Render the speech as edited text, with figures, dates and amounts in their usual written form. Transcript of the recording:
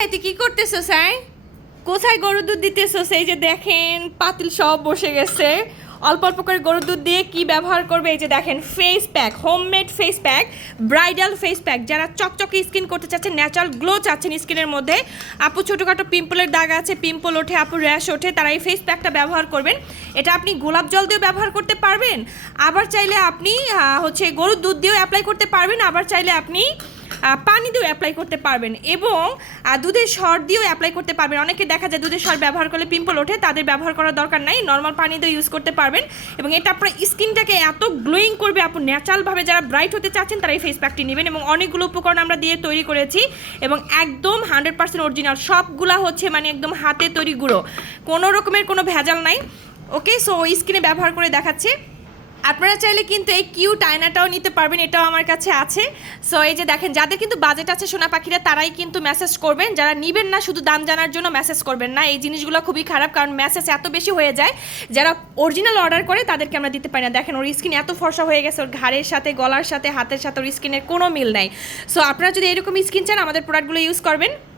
তুই কি করতেছো স্যার? কোথায় গরুর দুধ দিতেছো? সেই যে দেখেন পাতিল সব বসে গেছে। অল্প অল্প করে গরুর দুধ দিয়ে কি ব্যবহার করবে? এই যে দেখেন face pack, homemade face pack, bridal face pack. যারা চকচকে স্কিন করতে চাচ্ছেন, ন্যাচারাল গ্লো চাচ্ছেন স্কিনের মধ্যে, আপু ছোটোখাটো পিম্পলের দাগ আছে, পিম্পল ওঠে, আপু র্যাশ ওঠে, তারা এই ফেস প্যাকটা ব্যবহার করবেন। এটা আপনি গোলাপ জল দিয়েও ব্যবহার করতে পারবেন, আবার চাইলে আপনি গরুর দুধ দিয়েও অ্যাপ্লাই করতে পারবেন, আবার চাইলে আপনি পানি দিয়েও অ্যাপ্লাই করতে পারবেন, এবং দুধের সর দিয়েও অ্যাপ্লাই করতে পারবেন। অনেকে দেখা যায় দুধের সর ব্যবহার করলে পিম্পল ওঠে, তাদের ব্যবহার করার দরকার নাই, নর্মাল পানি দিয়ে ইউজ করতে পারবেন। এবং এটা আপনার স্কিনটাকে এত গ্লোয়িং করবে, আপনি ন্যাচারালভাবে যারা ব্রাইট হতে চাচ্ছেন তারা এই ফেস প্যাকটি নেবেন। এবং অনেকগুলো উপকরণ আমরা দিয়ে তৈরি করেছি, এবং একদম 100% অরিজিনাল, সবগুলা মানে একদম হাতে তৈরি গুঁড়ো, কোনো রকমের কোনো ভেজাল নাই। ওকে, সো স্কিনে ব্যবহার করে দেখাচ্ছে। আপনারা চাইলে কিন্তু এই কিউট আয়নাটাও নিতে পারবেন, এটাও আমার কাছে আছে। সো এই যে দেখেন, যাদের কিন্তু বাজেট আছে সোনা পাখিরা, তারাই কিন্তু মেসেজ করবেন। যারা নেবেন না, শুধু দাম জানার জন্য মেসেজ করবেন না। এই জিনিসগুলো খুবই খারাপ, কারণ মেসেজ এত বেশি হয়ে যায়, যারা অরিজিনাল অর্ডার করে তাদেরকে আমরা দিতে পারি না। দেখেন ওর স্কিন এত ফর্সা হয়ে গেছে, ওর ঘাড়ের সাথে, গলার সাথে, হাতের সাথে ওর স্কিনের কোনো মিল নাই। সো আপনারা যদি এরকম স্কিন চান, আমাদের প্রোডাক্টগুলো ইউজ করবেন।